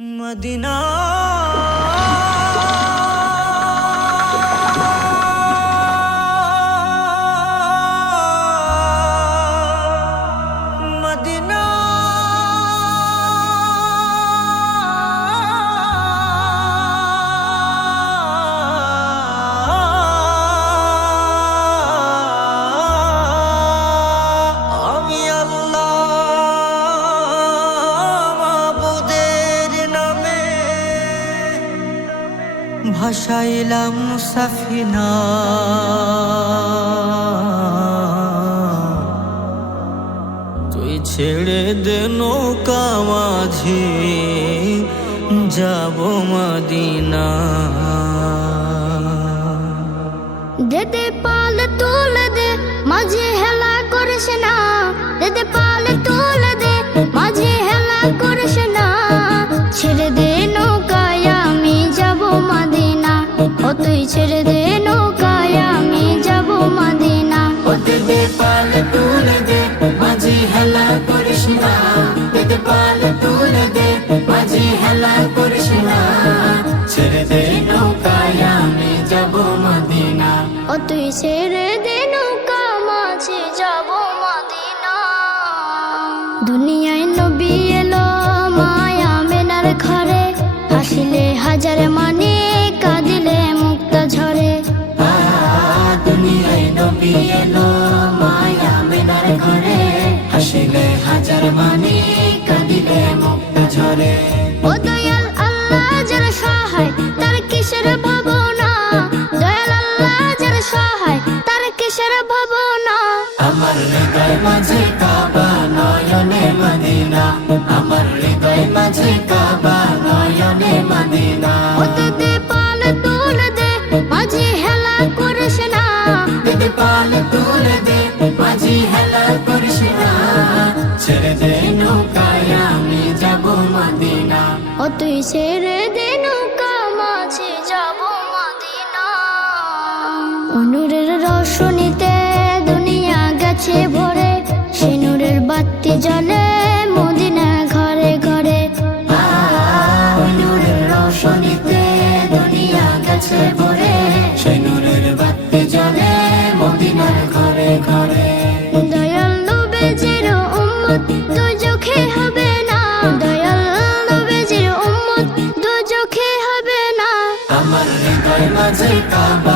Medina Medina আমি আল্লাহ মাবুদের নামে ভাসাইলাম সাফিনা, তুই ছেড়ে দে নৌকা মাঝি যাব মদিনা। দেদে পাল তুলে দে মাঝে হেলা করিস না, দেদে পাল তুলে দে মাঝে হেলা করিস না। ছেড়ে দে নৌকায় আমি যাব মদিনা, ও তুই ছেড়ে দে নৌকায় আমি যাব মদিনা। ও দেদে পাল তুলে দে মাঝি হেলা করিস না, দেদে পাল তুলে দে মাঝি হেলা করিস না। ছেড়ে দে নৌকায় আমি যাব মদিনা, ও তুই ছেড়ে দে নৌকা মাঝে যাব মদিনা। দুনিয়ায় নবী এলো মায়া মেনার ঘরে, হাসিলে হাজার মানে কাঁদিলে মুক্তা ঝরে। দুনিয়ায় নবী এলো মায়া মেনার ঘরে, হাসিলে হাজার মানে কাঁদিলে মুক্তা ঝরে। ও দয়াল আল্লাহ যার সহায় তার কিসের ভাবনা, দয়াল আল্লাহ যার সহায় তার কিসের ভাবনা। আমার হৃদয় মাঝে কাবা নয়নে মদিনা, আমার হৃদয় মাঝে কাবা নয়নে মদিনা। ও দেদে পাল তুলে দে মাঝে হেলা করিস না, দেদে পাল তুলে দে মাঝি হেলা করিস না। ছেড়ে দে নৌকায় আমি যাব মদিনা, ও তুই ছেড়ে দে নৌকা মাঝে যাব মদিনা। নূরের রোশনীতে দুনিয়া গেছে ভরে, সে নূরের বাতি জ্বলে মদিনা ঘরে ঘরে। নূরের রোশনীতে দুনিয়া গেছে ভরে, সেই নূরের বাতি জ্বলে মদিনার ঘরে ঘরে। দয়াল নবীজির উম্মত দুজখে হবে না, দয়াল নবীজির উম্মত দুজখে হবে না। আমার হৃদয় মাঝে কাবা